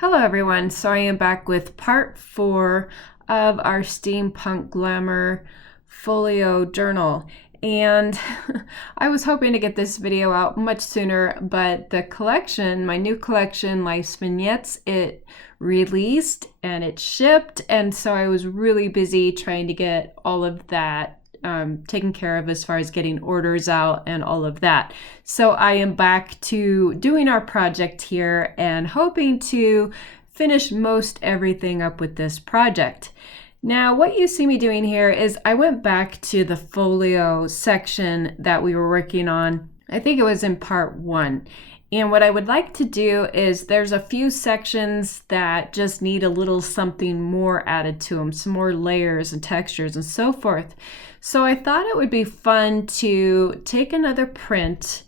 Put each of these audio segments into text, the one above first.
Hello everyone, so I am back with part 4 of our Steampunk Glamour folio journal, and I was hoping to get this video out much sooner, but the collection, my new collection, Life's Vignettes, it released and it shipped, and so I was really busy trying to get all of that taken care of as far as getting orders out and all of that. So I am back to doing our project here and hoping to finish most everything up with this project. Now, what you see me doing here is I went back to the folio section that we were working on. I think it was in part 1. And what I would like to do is there's a few sections that just need a little something more added to them, some more layers and textures and so forth. So I thought it would be fun to take another print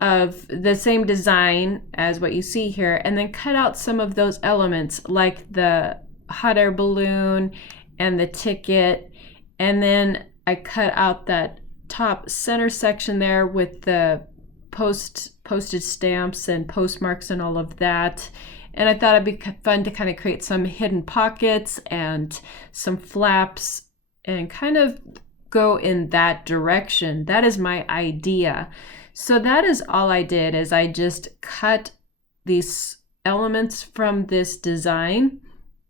of the same design as what you see here and then cut out some of those elements like the hot air balloon and the ticket, and then I cut out that top center section there with the postage stamps and postmarks and all of that. And I thought it'd be fun to kind of create some hidden pockets and some flaps and kind of go in that direction. That is my idea. So that is all I did, is I just cut these elements from this design,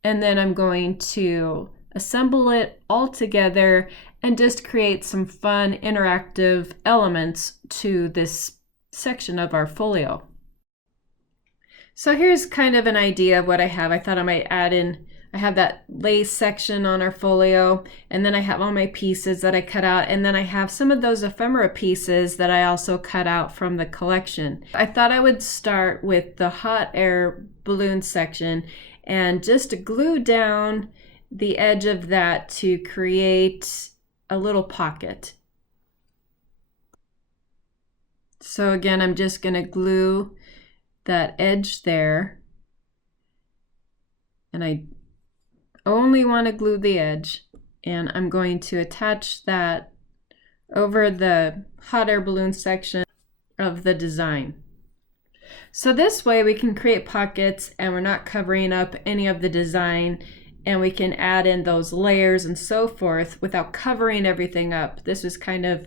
and then I'm going to assemble it all together and just create some fun interactive elements to this section of our folio. So here's kind of an idea of what I have. I thought I might add in, I have that lace section on our folio, and then I have all my pieces that I cut out, and then I have some of those ephemera pieces that I also cut out from the collection. I thought I would start with the hot air balloon section and just glue down the edge of that to create a little pocket. So again, I'm just going to glue that edge there, and I only want to glue the edge, and I'm going to attach that over the hot air balloon section of the design. So this way we can create pockets and we're not covering up any of the design, and we can add in those layers and so forth without covering everything up. This was kind of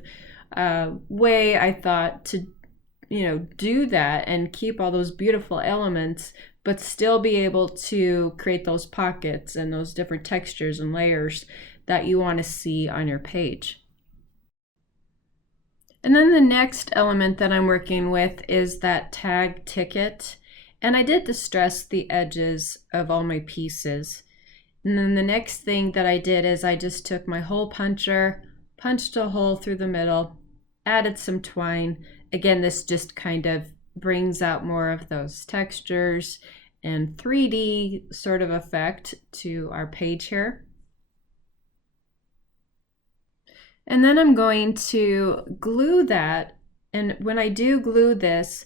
a way I thought to, do that and keep all those beautiful elements, but still be able to create those pockets and those different textures and layers that you want to see on your page. And then the next element that I'm working with is that tag ticket. And I did distress the edges of all my pieces. And then the next thing that I did is I just took my hole puncher, punched a hole through the middle, added some twine. Again, this just kind of brings out more of those textures and 3D sort of effect to our page here. And then I'm going to glue that. And when I do glue this,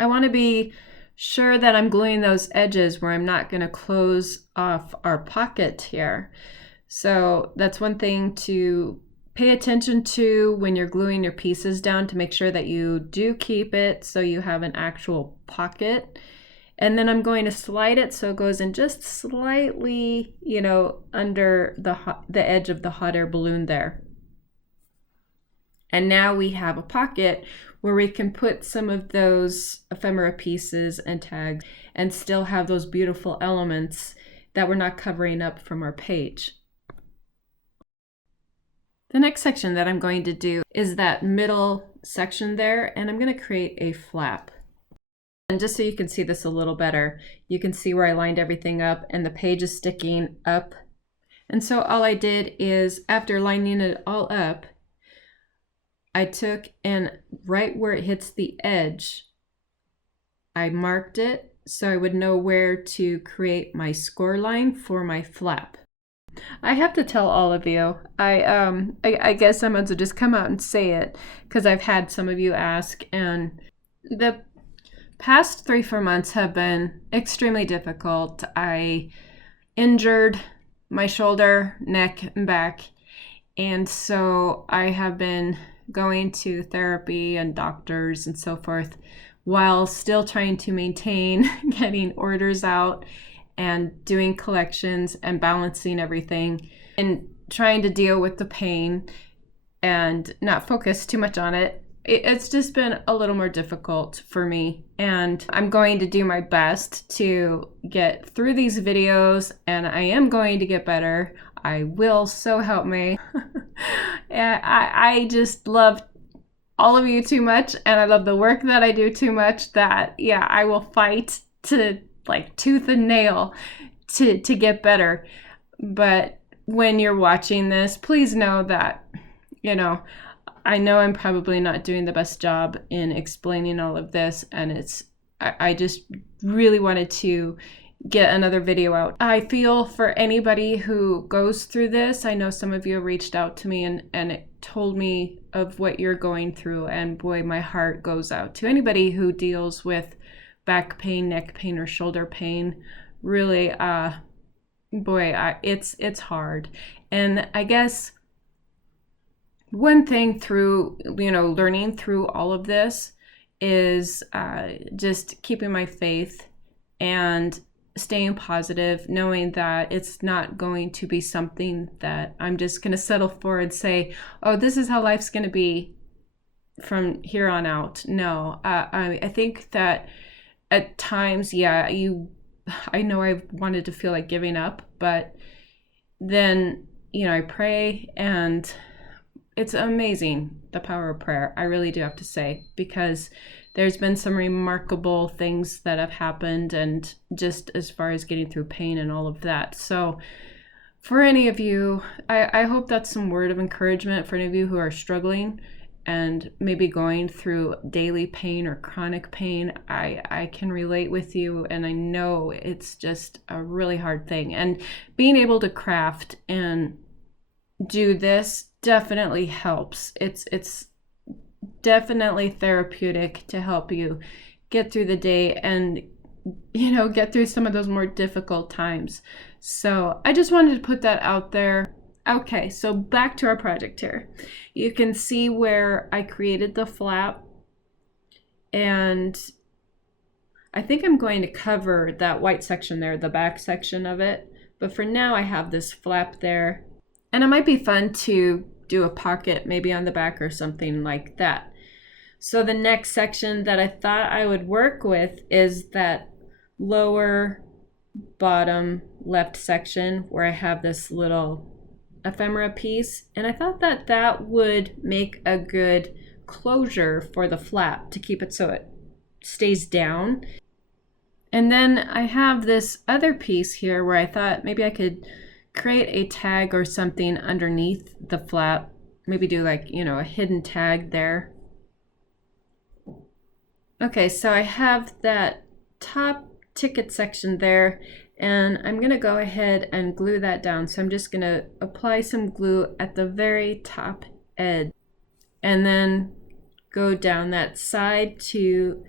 I want to be sure that I'm gluing those edges where I'm not going to close off our pocket here. So that's one thing to pay attention to when you're gluing your pieces down, to make sure that you do keep it so you have an actual pocket. And then I'm going to slide it so it goes in just slightly, under the edge of the hot air balloon there. And now we have a pocket where we can put some of those ephemera pieces and tags and still have those beautiful elements that we're not covering up from our page. The next section that I'm going to do is that middle section there, and I'm going to create a flap. And just so you can see this a little better, you can see where I lined everything up and the page is sticking up. And so all I did is, after lining it all up, I took and right where it hits the edge, I marked it so I would know where to create my score line for my flap. I have to tell all of you, I guess I'm going to just come out and say it, because I've had some of you ask, and the past 3-4 months have been extremely difficult. I injured my shoulder, neck, and back, and so I have been going to therapy and doctors and so forth while still trying to maintain getting orders out and doing collections and balancing everything and trying to deal with the pain and not focus too much on it. It's just been a little more difficult for me, and I'm going to do my best to get through these videos, and I am going to get better. I will, so help me. I just love all of you too much, and I love the work that I do too much that, yeah, I will fight to like tooth and nail to get better. But when you're watching this, please know that, you know I'm probably not doing the best job in explaining all of this, and I just really wanted to get another video out. I feel for anybody who goes through this. I know some of you reached out to me and it told me of what you're going through, and boy, my heart goes out to anybody who deals with back pain, neck pain, or shoulder pain. Really, it's hard. And I guess one thing through, learning through all of this is just keeping my faith and staying positive, knowing that it's not going to be something that I'm just going to settle for and say, oh, this is how life's going to be from here on out. No, I think that at times, I know I wanted to feel like giving up, but then, I pray, and it's amazing, the power of prayer. I really do have to say, because there's been some remarkable things that have happened, and just as far as getting through pain and all of that. So for any of you, I hope that's some word of encouragement for any of you who are struggling and maybe going through daily pain or chronic pain. I can relate with you, and I know it's just a really hard thing. And being able to craft and do this definitely helps. It's definitely therapeutic to help you get through the day and get through some of those more difficult times. So I just wanted to put that out there. Okay, so back to our project here. You can see where I created the flap, and I think I'm going to cover that white section there, the back section of it. But for now, I have this flap there, and it might be fun to do a pocket maybe on the back or something like that. So the next section that I thought I would work with is that lower bottom left section where I have this little ephemera piece, and I thought that that would make a good closure for the flap to keep it so it stays down. And then I have this other piece here where I thought maybe I could create a tag or something underneath the flap, maybe do like a hidden tag there. Okay, so I have that top ticket section there, and I'm going to go ahead and glue that down. So I'm just going to apply some glue at the very top edge, and then go down that side to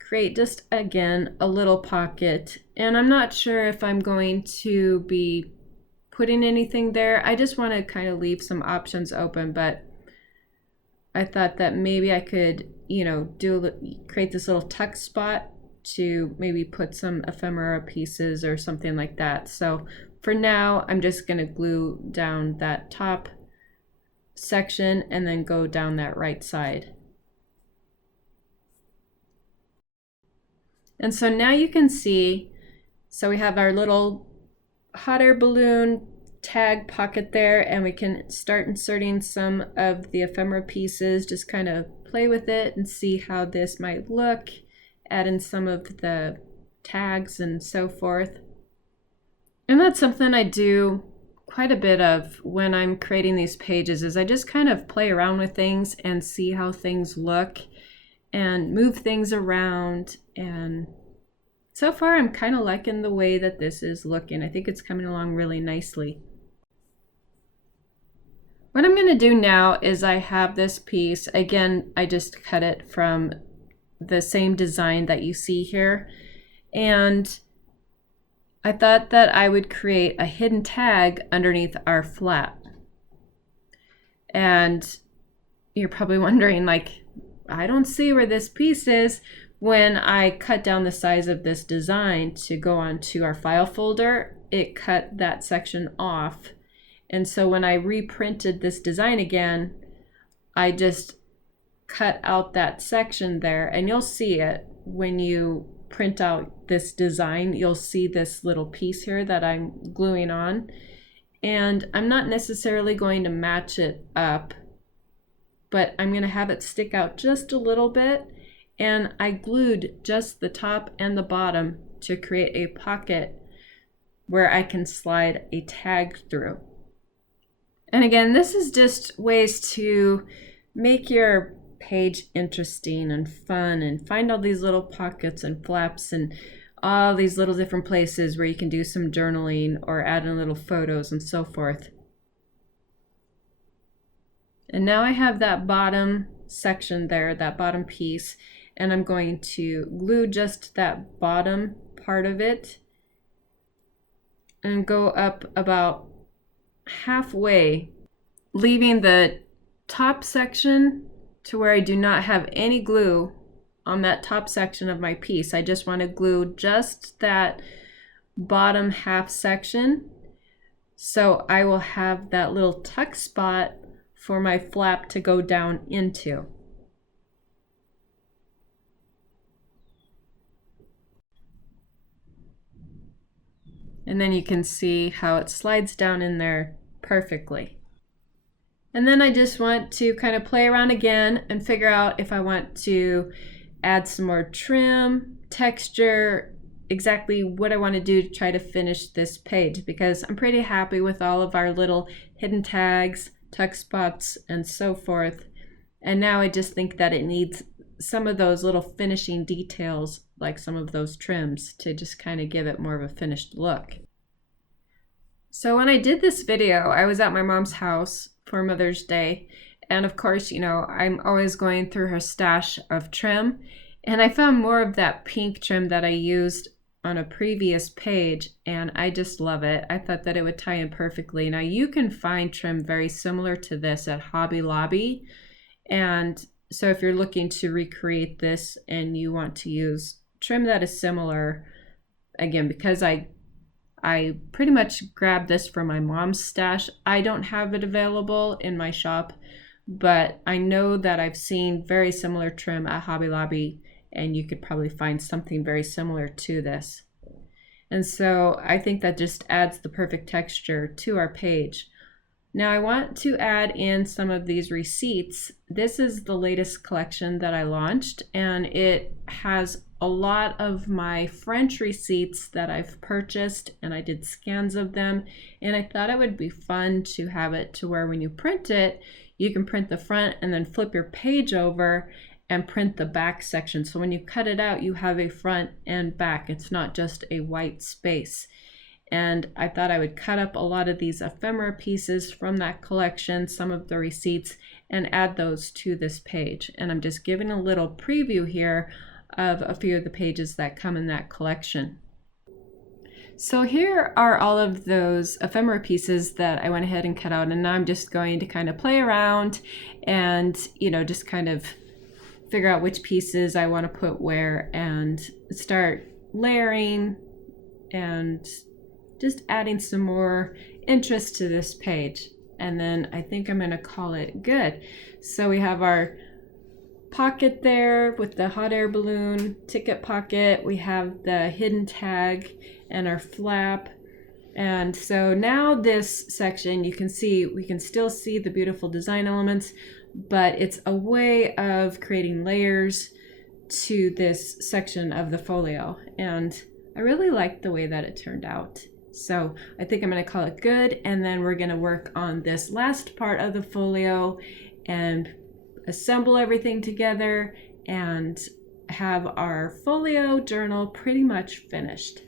create just, again, a little pocket. And I'm not sure if I'm going to be putting anything there. I just want to kind of leave some options open, but I thought that maybe I could, create this little tuck spot to maybe put some ephemera pieces or something like that. So for now, I'm just going to glue down that top section and then go down that right side. And so now you can see, so we have our little hot air balloon tag pocket there, and we can start inserting some of the ephemera pieces, just kind of play with it and see how this might look, add in some of the tags and so forth. And that's something I do quite a bit of when I'm creating these pages, is I just kind of play around with things and see how things look and move things around. And so far I'm kind of liking the way that this is looking. I think it's coming along really nicely. What I'm going to do now is I have this piece, again, I just cut it from the same design that you see here, and I thought that I would create a hidden tag underneath our flap. And you're probably wondering, like, I don't see where this piece is, when I cut down the size of this design to go onto our file folder, it cut that section off. And so when I reprinted this design again, I just cut out that section there, and you'll see it when you print out this design. You'll see this little piece here that I'm gluing on, and I'm not necessarily going to match it up, but I'm going to have it stick out just a little bit, and I glued just the top and the bottom to create a pocket where I can slide a tag through. And again, this is just ways to make your page interesting and fun, and find all these little pockets and flaps and all these little different places where you can do some journaling or add in little photos and so forth. And now I have that bottom section there, that bottom piece, and I'm going to glue just that bottom part of it and go up about halfway, leaving the top section to where I do not have any glue on that top section of my piece. I just want to glue just that bottom half section, so I will have that little tuck spot for my flap to go down into. And then you can see how it slides down in there perfectly. And then I just want to kind of play around again and figure out if I want to add some more trim, texture, exactly what I want to do to try to finish this page, because I'm pretty happy with all of our little hidden tags, tuck spots, and so forth. And now I just think that it needs some of those little finishing details, like some of those trims, to just kind of give it more of a finished look. So when I did this video, I was at my mom's house for Mother's Day, and of course, you know, I'm always going through her stash of trim, and I found more of that pink trim that I used on a previous page, and I just love it. I thought that it would tie in perfectly. Now you can find trim very similar to this at Hobby Lobby, and so if you're looking to recreate this and you want to use trim that is similar, again, because I pretty much grabbed this from my mom's stash. I don't have it available in my shop, but I know that I've seen very similar trim at Hobby Lobby, and you could probably find something very similar to this. And so I think that just adds the perfect texture to our page. Now I want to add in some of these receipts. This is the latest collection that I launched, and it has a lot of my French receipts that I've purchased, and I did scans of them, and I thought it would be fun to have it to where when you print it, you can print the front and then flip your page over and print the back section. So when you cut it out, you have a front and back. It's not just a white space. And I thought I would cut up a lot of these ephemera pieces from that collection, some of the receipts, and add those to this page. And I'm just giving a little preview here of a few of the pages that come in that collection. So here are all of those ephemera pieces that I went ahead and cut out, and now I'm just going to kind of play around and, you know, just kind of figure out which pieces I want to put where and start layering and just adding some more interest to this page. And then I think I'm going to call it good. So we have our pocket there with the hot air balloon ticket pocket. We have the hidden tag and our flap. And so now this section, you can see, we can still see the beautiful design elements, but it's a way of creating layers to this section of the folio. And I really like the way that it turned out. So I think I'm going to call it good, and then we're going to work on this last part of the folio and assemble everything together and have our folio journal pretty much finished.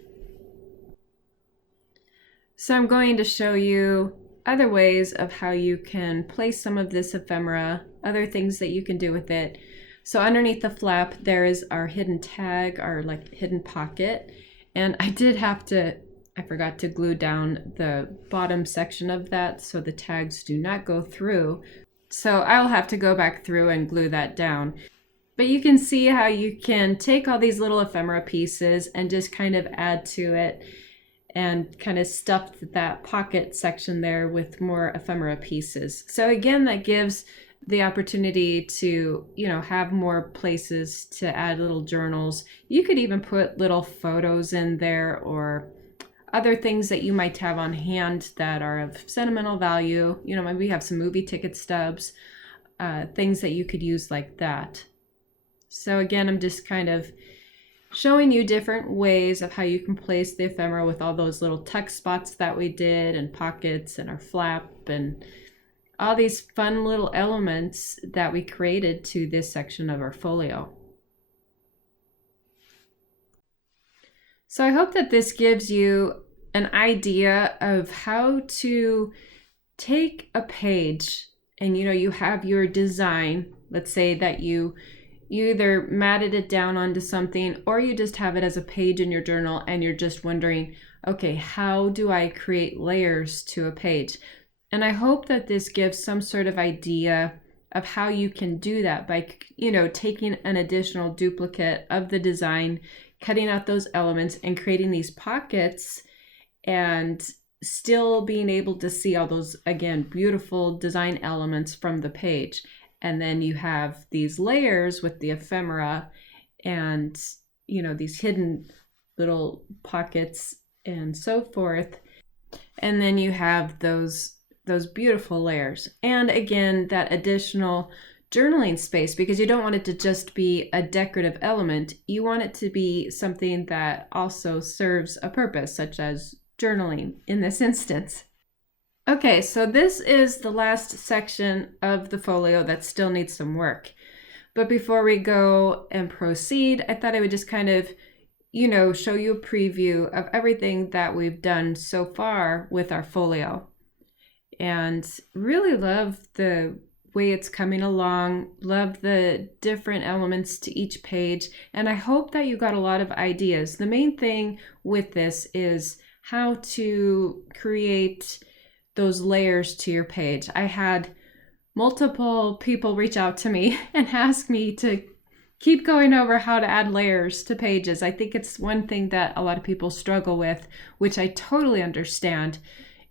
So I'm going to show you other ways of how you can place some of this ephemera, other things that you can do with it. So underneath the flap, there is our hidden tag, our like hidden pocket. And I forgot to glue down the bottom section of that so the tags do not go through. So I'll have to go back through and glue that down. But you can see how you can take all these little ephemera pieces and just kind of add to it and kind of stuff that pocket section there with more ephemera pieces. So again, that gives the opportunity to, you know, have more places to add little journals. You could even put little photos in there or other things that you might have on hand that are of sentimental value. You know, maybe you have some movie ticket stubs, things that you could use like that. So again, I'm just kind of showing you different ways of how you can place the ephemera with all those little tuck spots that we did and pockets and our flap and all these fun little elements that we created to this section of our folio. So I hope that this gives you an idea of how to take a page and, you know, you have your design. Let's say that you either matted it down onto something or you just have it as a page in your journal and you're just wondering, okay, how do I create layers to a page? And I hope that this gives some sort of idea of how you can do that by, you know, taking an additional duplicate of the design, cutting out those elements and creating these pockets and still being able to see all those, again, beautiful design elements from the page. And then you have these layers with the ephemera and, you know, these hidden little pockets and so forth. And then you have those beautiful layers. And again, that additional journaling space, because you don't want it to just be a decorative element. You want it to be something that also serves a purpose, such as journaling in this instance. Okay, so this is the last section of the folio that still needs some work. But before we go and proceed, I thought I would just kind of, you know, show you a preview of everything that we've done so far with our folio. And really love the way it's coming along, love the different elements to each page, and I hope that you got a lot of ideas. The main thing with this is how to create those layers to your page. I had multiple people reach out to me and ask me to keep going over how to add layers to pages. I think it's one thing that a lot of people struggle with, which I totally understand.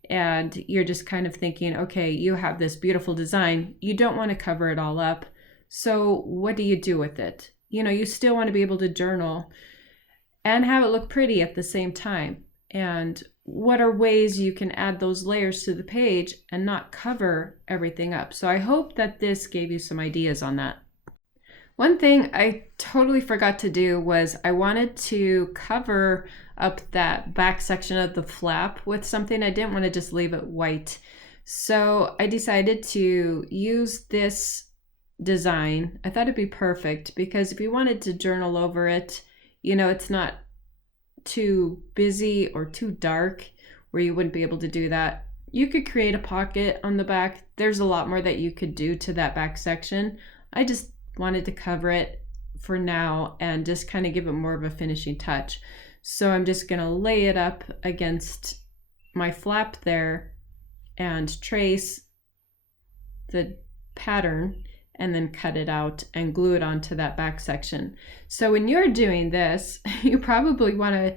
And you're just kind of thinking, okay, you have this beautiful design. You don't want to cover it all up. So what do you do with it? You know, you still want to be able to journal and have it look pretty at the same time. And what are ways you can add those layers to the page and not cover everything up? So I hope that this gave you some ideas on that. One thing I totally forgot to do was I wanted to cover up that back section of the flap with something. I didn't want to just leave it white. So I decided to use this design. I thought it'd be perfect because if you wanted to journal over it, you know, it's not too busy or too dark where you wouldn't be able to do that. You could create a pocket on the back. There's a lot more that you could do to that back section. I just wanted to cover it for now and just kind of give it more of a finishing touch. So I'm just going to lay it up against my flap there and trace the pattern and then cut it out and glue it onto that back section. So when you're doing this, you probably want to,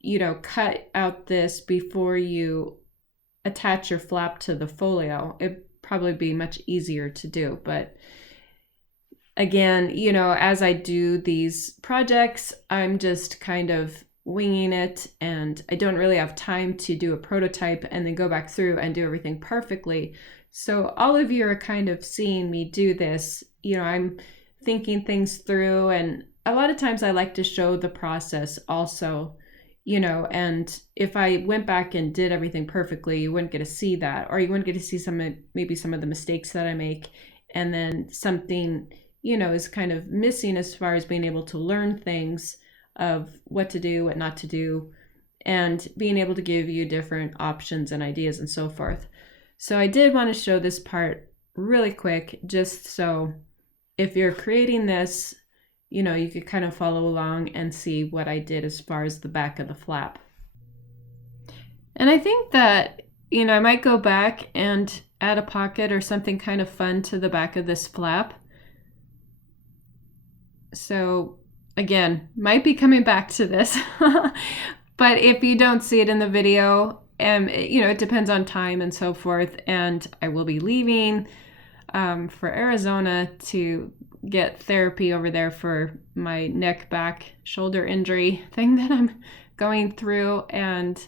you know, cut out this before you attach your flap to the folio. It'd probably be much easier to do, but again, you know, as I do these projects, I'm just kind of winging it and I don't really have time to do a prototype and then go back through and do everything perfectly. So all of you are kind of seeing me do this. You know, I'm thinking things through, and a lot of times I like to show the process also, you know, and if I went back and did everything perfectly, you wouldn't get to see that, or you wouldn't get to see maybe some of the mistakes that I make, and then something, you know, is kind of missing as far as being able to learn things of what to do, what not to do, and being able to give you different options and ideas and so forth. So I did want to show this part really quick, just so if you're creating this, you know, you could kind of follow along and see what I did as far as the back of the flap. And I think that, you know, I might go back and add a pocket or something kind of fun to the back of this flap. So again, might be coming back to this, but if you don't see it in the video, it depends on time and so forth, and I will be leaving for Arizona to get therapy over there for my neck, back, shoulder injury thing that I'm going through, and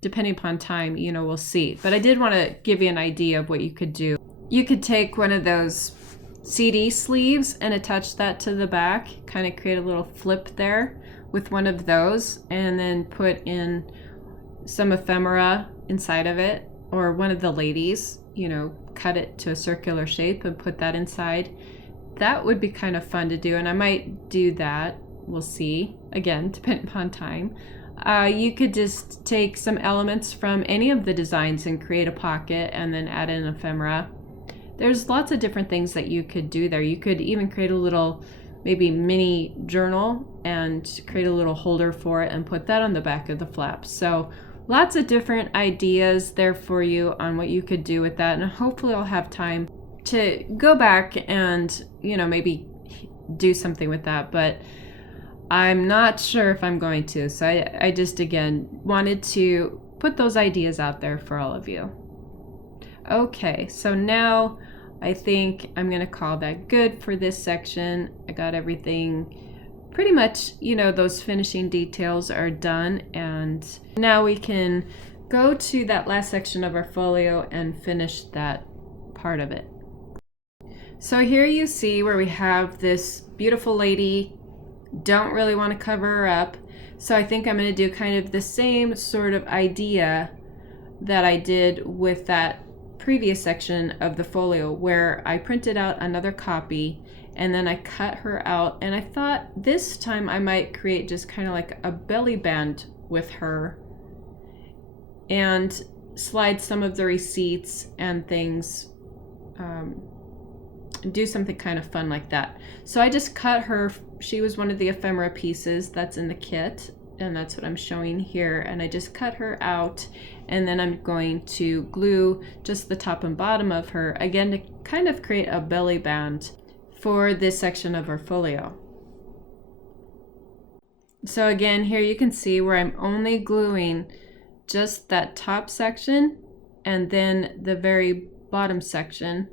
depending upon time, we'll see. But I did want to give you an idea of what you could do. You could take one of those CD sleeves and attach that to the back, kind of create a little flip there with one of those, and then put in some ephemera inside of it, or one of the ladies, cut it to a circular shape and put that inside. That would be kind of fun to do, and I might do that. We'll see. Again, depending upon time. You could just take some elements from any of the designs and create a pocket and then add in ephemera. There's lots of different things that you could do there. You could even create a little, maybe mini journal and create a little holder for it and put that on the back of the flap. So lots of different ideas there for you on what you could do with that. And hopefully I'll have time to go back and, maybe do something with that. But I'm not sure if I'm going to. So I just, again, wanted to put those ideas out there for all of you. Okay, so now I think I'm going to call that good for this section. I got everything pretty much, those finishing details are done. And now we can go to that last section of our folio and finish that part of it. So here you see where we have this beautiful lady. Don't really want to cover her up. So I think I'm going to do kind of the same sort of idea that I did with that previous section of the folio, where I printed out another copy and then I cut her out, and I thought this time I might create just kind of like a belly band with her and slide some of the receipts and things, do something kind of fun like that. So I just cut her. She was one of the ephemera pieces that's in the kit, and that's what I'm showing here. And I just cut her out, and then I'm going to glue just the top and bottom of her, again, to kind of create a belly band for this section of our folio. So again, here you can see where I'm only gluing just that top section and then the very bottom section.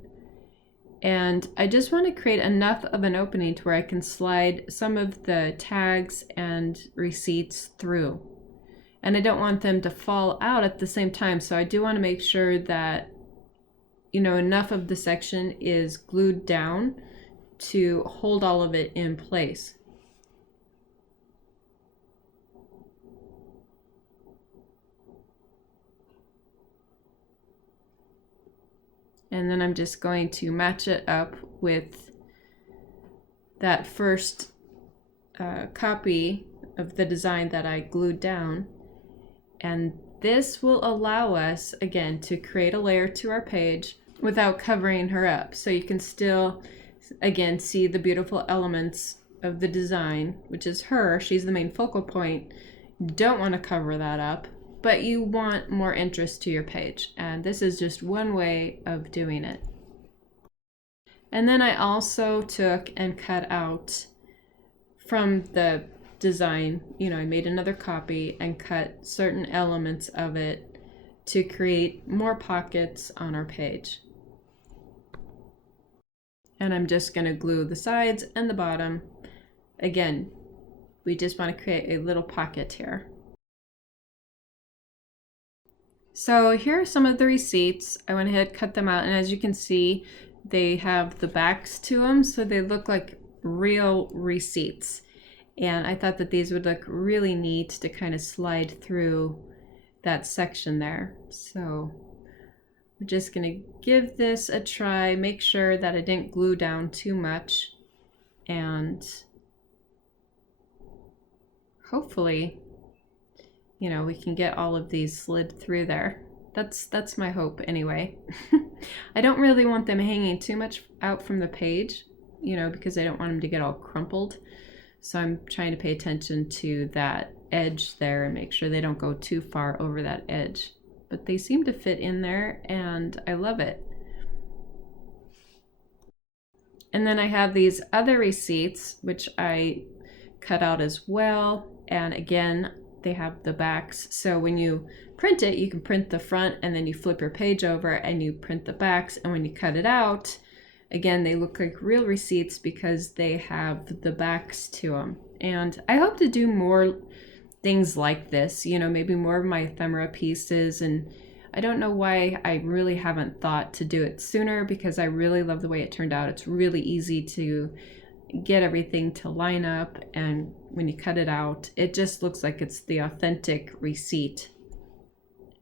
And I just want to create enough of an opening to where I can slide some of the tags and receipts through. And I don't want them to fall out at the same time. So I do want to make sure that, enough of the section is glued down to hold all of it in place. And then I'm just going to match it up with that first copy of the design that I glued down. And this will allow us, again, to create a layer to our page without covering her up. So you can still, again, see the beautiful elements of the design, which is her. She's the main focal point. You don't want to cover that up, but you want more interest to your page. And this is just one way of doing it. And then I also took and cut out from the design, I made another copy and cut certain elements of it to create more pockets on our page. And I'm just going to glue the sides and the bottom. Again, we just want to create a little pocket here. So here are some of the receipts. I went ahead, cut them out, and as you can see, they have the backs to them, so they look like real receipts. And I thought that these would look really neat to kind of slide through that section there. So we're just going to give this a try, make sure that I didn't glue down too much, and hopefully, we can get all of these slid through there. That's my hope anyway. I don't really want them hanging too much out from the page, because I don't want them to get all crumpled. So I'm trying to pay attention to that edge there and make sure they don't go too far over that edge. But they seem to fit in there, and I love it. And then I have these other receipts, which I cut out as well. And again, they have the backs. So when you print it, you can print the front and then you flip your page over and you print the backs. And when you cut it out, again, they look like real receipts because they have the backs to them. And I hope to do more things like this, you know, maybe more of my ephemera pieces. And I don't know why I really haven't thought to do it sooner, because I really love the way it turned out. It's really easy to get everything to line up, and when you cut it out, it just looks like it's the authentic receipt.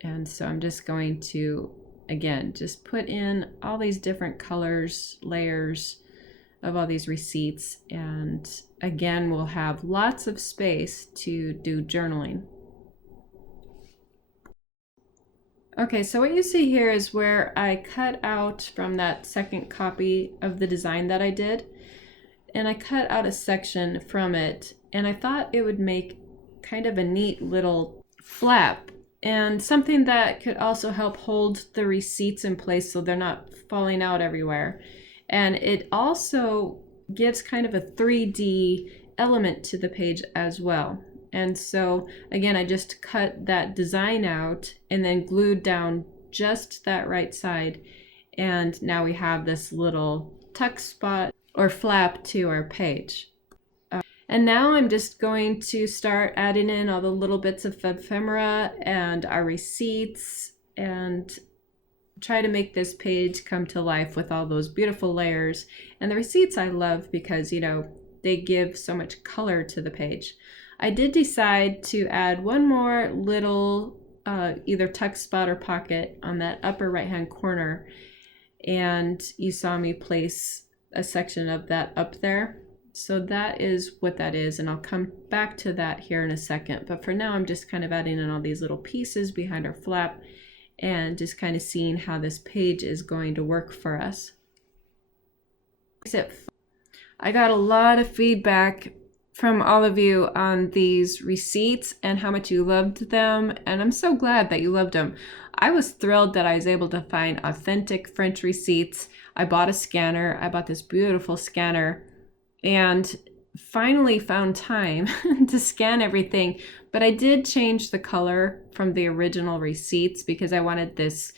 And so I'm just going to, again, just put in all these different colors, layers of all these receipts, and again, we'll have lots of space to do journaling. Okay, so what you see here is where I cut out from that second copy of the design that I did, and I cut out a section from it, and I thought it would make kind of a neat little flap and something that could also help hold the receipts in place so they're not falling out everywhere. And it also gives kind of a 3D element to the page as well. And so again, I just cut that design out and then glued down just that right side. And now we have this little tuck spot or flap to our page. And now I'm just going to start adding in all the little bits of ephemera and our receipts and try to make this page come to life with all those beautiful layers. And the receipts I love because, you know, they give so much color to the page. I did decide to add one more little either tuck spot or pocket on that upper right hand corner. And you saw me place a section of that up there. So that is what that is, and I'll come back to that here in a second. But for now, I'm just kind of adding in all these little pieces behind our flap and just kind of seeing how this page is going to work for us. I got a lot of feedback from all of you on these receipts and how much you loved them, and I'm so glad that you loved them. I was thrilled that I was able to find authentic French receipts. I bought a scanner. I bought this beautiful scanner and finally found time to scan everything. But I did change the color from the original receipts because I wanted this,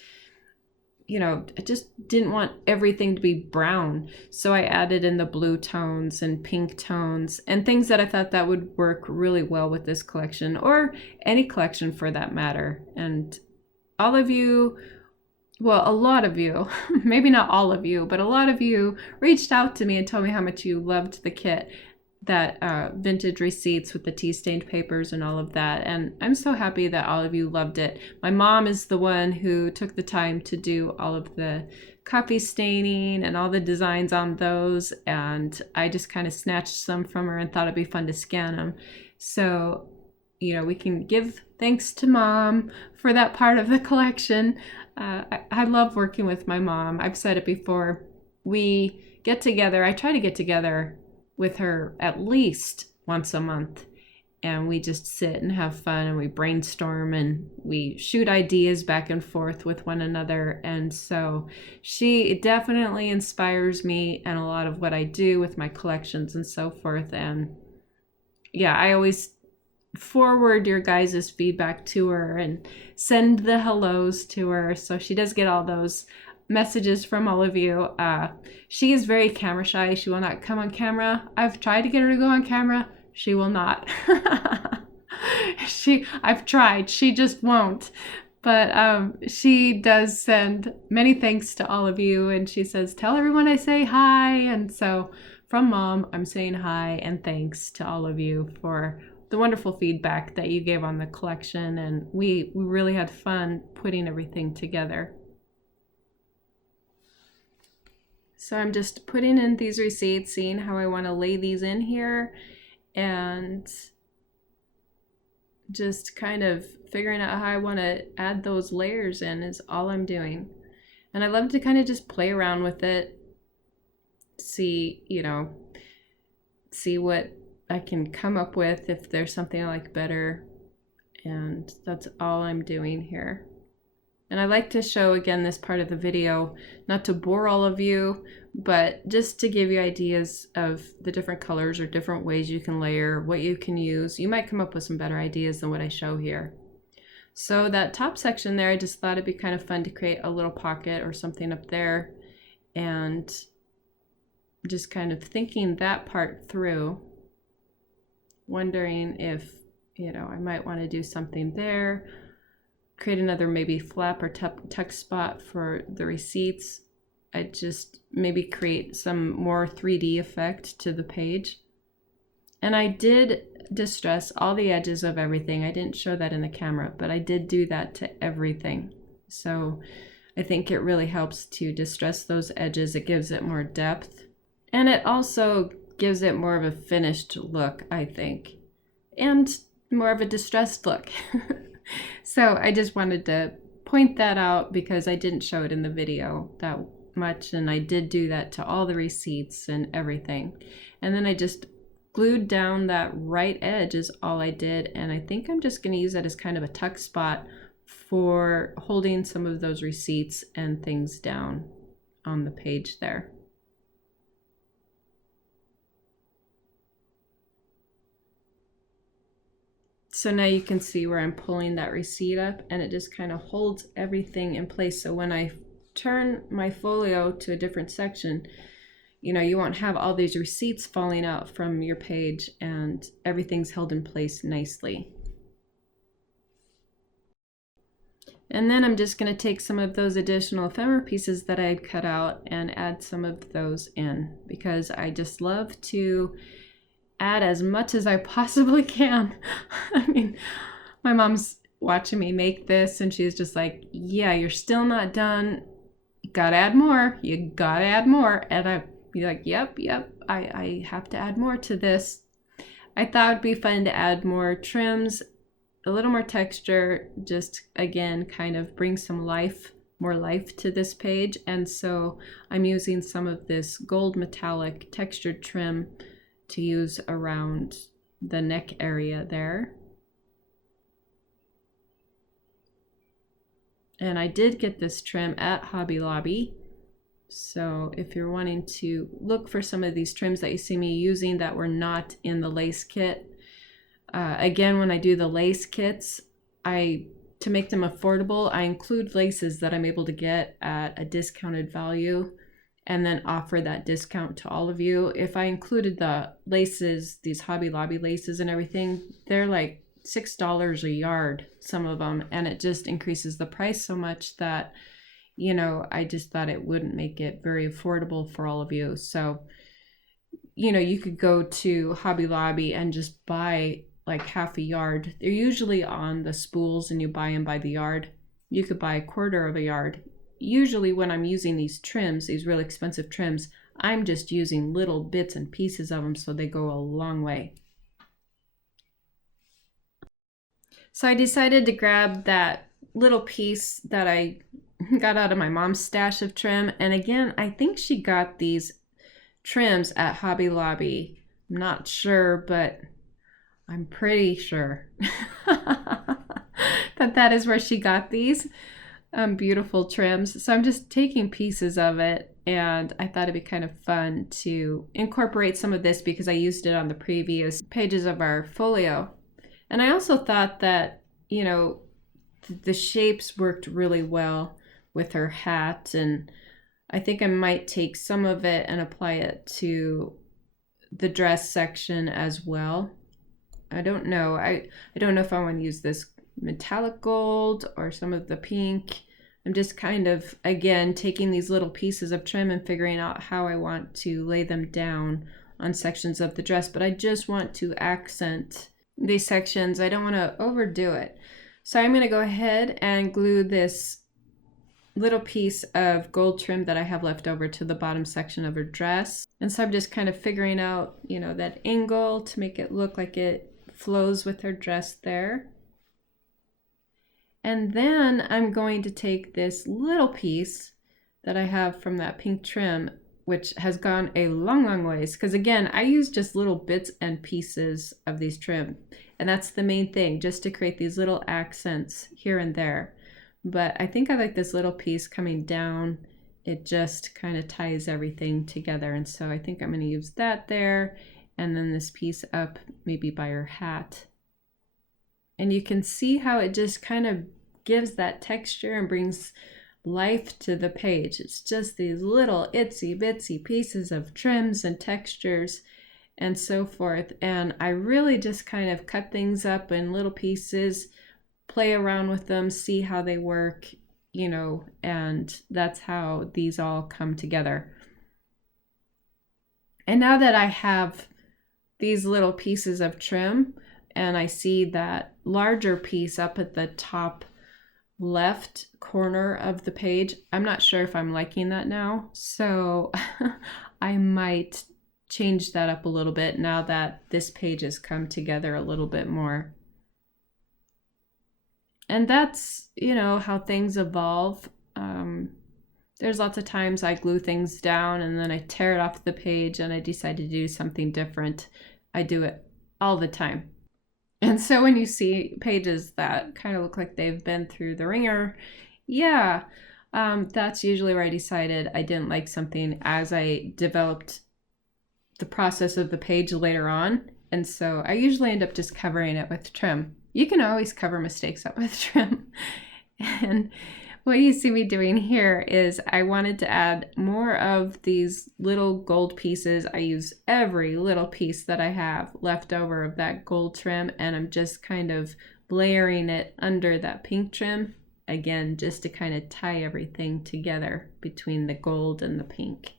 you know, I just didn't want everything to be brown. So I added in the blue tones and pink tones and things that I thought that would work really well with this collection, or any collection for that matter. And all of you, well, a lot of you, maybe not all of you, but a lot of you reached out to me and told me how much you loved the kit, that vintage receipts with the tea-stained papers and all of that. And I'm so happy that all of you loved it. My mom is the one who took the time to do all of the coffee staining and all the designs on those. And I just kind of snatched some from her and thought it'd be fun to scan them. So, you know, we can give thanks to Mom for that part of the collection. I love working with my mom. I've said it before. We get together. I try to get together with her at least once a month, and we just sit and have fun and we brainstorm and we shoot ideas back and forth with one another. And so she definitely inspires me and a lot of what I do with my collections and so forth. And yeah, I always forward your guys' feedback to her and send the hellos to her. So she does get all those messages from all of you. She is very camera shy. She will not come on camera. I've tried to get her to go on camera. She will not. I've tried. She just won't. But she does send many thanks to all of you. And she says, tell everyone I say hi. And so from Mom, I'm saying hi and thanks to all of you for the wonderful feedback that you gave on the collection. And we really had fun putting everything together. So I'm just putting in these receipts, seeing how I want to lay these in here, and just kind of figuring out how I want to add those layers in is all I'm doing. And I love to kind of just play around with it, see what I can come up with, if there's something I like better. And that's all I'm doing here. And I like to show again this part of the video, not to bore all of you, but just to give you ideas of the different colors or different ways you can layer, what you can use. You might come up with some better ideas than what I show here. So that top section there, I just thought it'd be kind of fun to create a little pocket or something up there, and just kind of thinking that part through, wondering if, you know, I might want to do something there. Create another maybe flap or text spot for the receipts. I'd just maybe create some more 3D effect to the page. And I did distress all the edges of everything. I didn't show that in the camera, but I did do that to everything. So I think it really helps to distress those edges. It gives it more depth. And it also gives it more of a finished look, I think. And more of a distressed look. So I just wanted to point that out because I didn't show it in the video that much, and I did do that to all the receipts and everything. And then I just glued down that right edge is all I did, and I think I'm just going to use that as kind of a tuck spot for holding some of those receipts and things down on the page there. So now you can see where I'm pulling that receipt up, and it just kind of holds everything in place. So when I turn my folio to a different section, you know, you won't have all these receipts falling out from your page, and everything's held in place nicely. And then I'm just going to take some of those additional ephemera pieces that I had cut out and add some of those in, because I just love to add as much as I possibly can. I mean, my mom's watching me make this and she's just like, yeah, you're still not done. You gotta add more. You gotta add more. And I'd be like, yep, I have to add more to this. I thought it'd be fun to add more trims, a little more texture, just again, kind of bring some life, more life to this page. And so I'm using some of this gold metallic textured trim to use around the neck area there. And I did get this trim at Hobby Lobby. So if you're wanting to look for some of these trims that you see me using that were not in the lace kit, again, when I do the lace kits, to make them affordable, I include laces that I'm able to get at a discounted value, and then offer that discount to all of you. If I included the laces, these Hobby Lobby laces and everything, they're like $6 a yard, some of them, and it just increases the price so much that, you know, I just thought it wouldn't make it very affordable for all of you. So, you know, you could go to Hobby Lobby and just buy like half a yard. They're usually on the spools and you buy them by the yard. You could buy a quarter of a yard. Usually when I'm using these trims, these really expensive trims, I'm just using little bits and pieces of them, so they go a long way. So I decided to grab that little piece that I got out of my mom's stash of trim. And again, I think she got these trims at Hobby Lobby. I'm not sure, but I'm pretty sure that is where she got these. Beautiful trims. So I'm just taking pieces of it, and I thought it'd be kind of fun to incorporate some of this because I used it on the previous pages of our folio. And I also thought that, you know, the shapes worked really well with her hat, and I think I might take some of it and apply it to the dress section as well. I don't know. I don't know if I want to use this metallic gold or some of the pink. I'm just kind of, again, taking these little pieces of trim and figuring out how I want to lay them down on sections of the dress, but I just want to accent these sections. I don't want to overdo it. So I'm going to go ahead and glue this little piece of gold trim that I have left over to the bottom section of her dress. And so I'm just kind of figuring out, you know, that angle to make it look like it flows with her dress there. And then I'm going to take this little piece that I have from that pink trim, which has gone a long ways. Because again, I use just little bits and pieces of these trim. And that's the main thing, just to create these little accents here and there. but I think I like this little piece coming down. It just kind of ties everything together, and so I think I'm going to use that there, and then this piece up maybe by her hat. And you can see how it just kind of gives that texture and brings life to the page. It's just these little itsy bitsy pieces of trims and textures and so forth. And I really just kind of cut things up in little pieces, play around with them, see how they work, you know, and that's how these all come together. And now that I have these little pieces of trim and I see that larger piece up at the top left corner of the page, I'm not sure if I'm liking that now, so I might change that up a little bit now that this page has come together a little bit more. And that's, you know, how things evolve. There's lots of times I glue things down and then I tear it off the page and I decide to do something different. I do it all the time. And so when you see pages that kind of look like they've been through the ringer, yeah, that's usually where I decided I didn't like something as I developed the process of the page later on. And so I usually end up just covering it with trim. You can always cover mistakes up with trim. And what you see me doing here is I wanted to add more of these little gold pieces. I use every little piece that I have left over of that gold trim, and I'm just kind of layering it under that pink trim, again, just to kind of tie everything together between the gold and the pink.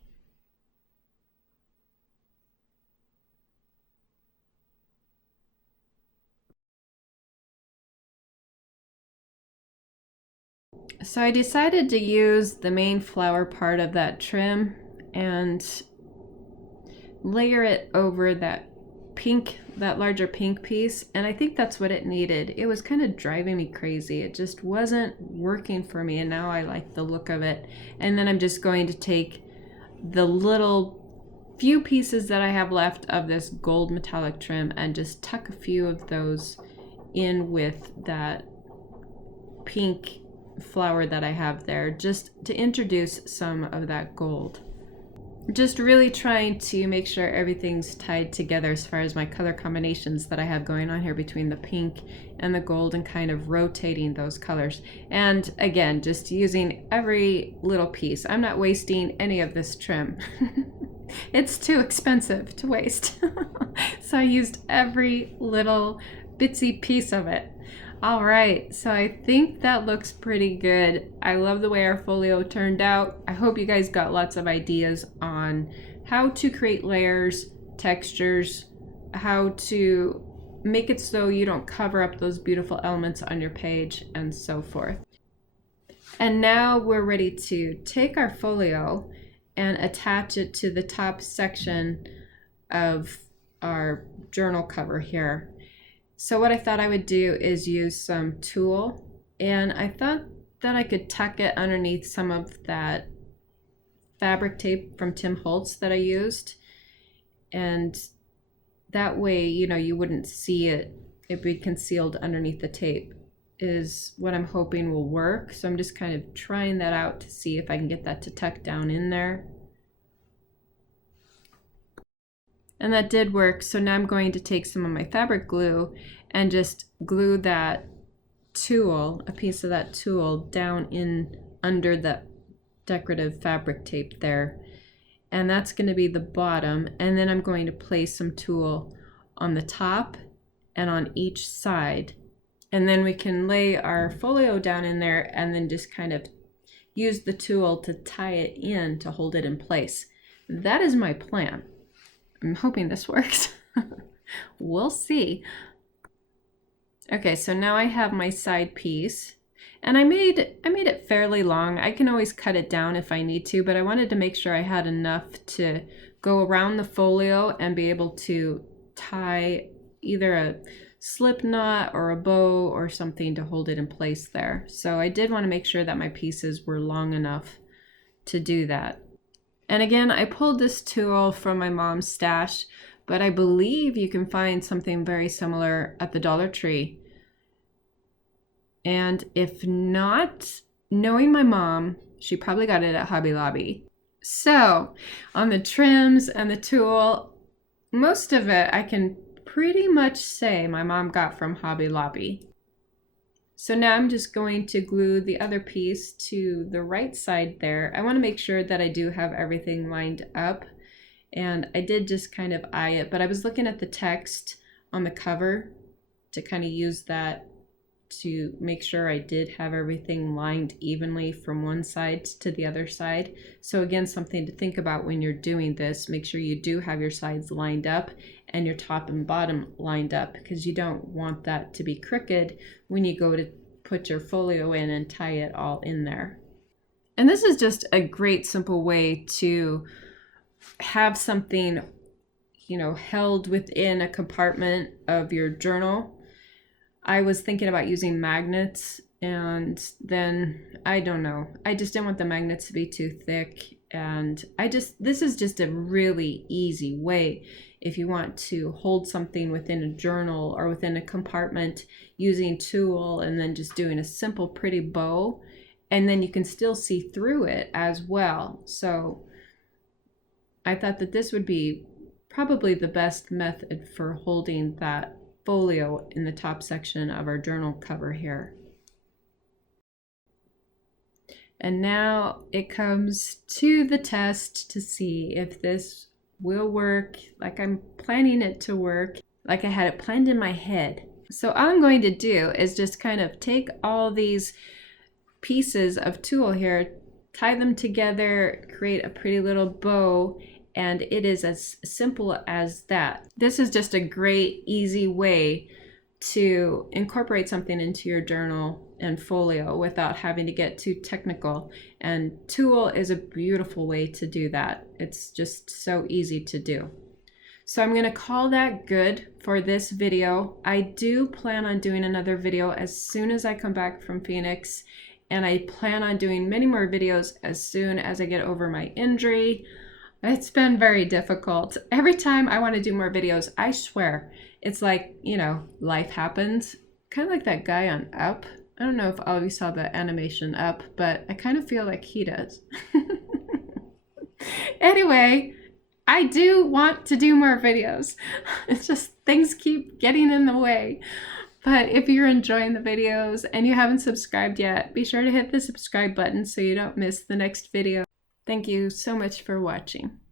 So I decided to use the main flower part of that trim and layer it over that pink, that larger pink piece, and I think that's what it needed. It was kind of driving me crazy. It just wasn't working for me, and now I like the look of it. And then I'm just going to take the little few pieces that I have left of this gold metallic trim and just tuck a few of those in with that pink flower that I have there, just to introduce some of that gold. Just really trying to make sure everything's tied together as far as my color combinations that I have going on here between the pink and the gold, and kind of rotating those colors. And again, just using every little piece. I'm not wasting any of this trim. It's too expensive to waste. So I used every little bitsy piece of it. All right, so I think that looks pretty good. I love the way our folio turned out. I hope you guys got lots of ideas on how to create layers, textures, how to make it so you don't cover up those beautiful elements on your page, and so forth. And now we're ready to take our folio and attach it to the top section of our journal cover here. So what I thought I would do is use some tulle, and I thought that I could tuck it underneath some of that fabric tape from Tim Holtz that I used, and that way, you know, you wouldn't see it. It'd be concealed underneath the tape, is what I'm hoping will work. So I'm just kind of trying that out to see if I can get that to tuck down in there. And that did work. So now I'm going to take some of my fabric glue and just glue that tulle, a piece of that tulle, down in under the decorative fabric tape there. And that's going to be the bottom. And then I'm going to place some tulle on the top and on each side. And then we can lay our folio down in there and then just kind of use the tulle to tie it in to hold it in place. That is my plan. I'm hoping this works. We'll see. Okay, so now I have my side piece, and I made it fairly long. I can always cut it down if I need to, but I wanted to make sure I had enough to go around the folio and be able to tie either a slip knot or a bow or something to hold it in place there. So I did want to make sure that my pieces were long enough to do that. And again, I pulled this tulle from my mom's stash, but I believe you can find something very similar at the Dollar Tree. And if not, knowing my mom, she probably got it at Hobby Lobby. So on the trims and the tool, most of it I can pretty much say my mom got from Hobby Lobby. So now I'm just going to glue the other piece to the right side there. I want to make sure that I do have everything lined up, and I did just kind of eye it, but I was looking at the text on the cover to kind of use that to make sure I did have everything lined evenly from one side to the other side. So again, something to think about when you're doing this, make sure you do have your sides lined up and your top and bottom lined up, because you don't want that to be crooked when you go to put your folio in and tie it all in there. And this is just a great simple way to have something, you know, held within a compartment of your journal. I was thinking about using magnets, and then I don't know, I just didn't want the magnets to be too thick, and this is just a really easy way if you want to hold something within a journal or within a compartment using tulle and then just doing a simple pretty bow, and then you can still see through it as well. So I thought that this would be probably the best method for holding that folio in the top section of our journal cover here. And now it comes to the test to see if this will work like I'm planning it to work, like I had it planned in my head. So all I'm going to do is just kind of take all these pieces of tulle here, tie them together, create a pretty little bow, and it is as simple as that. This is just a great, easy way to incorporate something into your journal and folio without having to get too technical. And tulle is a beautiful way to do that. It's just so easy to do. So I'm gonna call that good for this video. I do plan on doing another video as soon as I come back from Phoenix, and I plan on doing many more videos as soon as I get over my injury. It's been very difficult. Every time I want to do more videos, I swear, it's like, you know, life happens. Kind of like that guy on Up. I don't know if all of you saw the animation Up, but I kind of feel like he does. Anyway, I do want to do more videos. It's just things keep getting in the way. But if you're enjoying the videos and you haven't subscribed yet, be sure to hit the subscribe button so you don't miss the next video. Thank you so much for watching.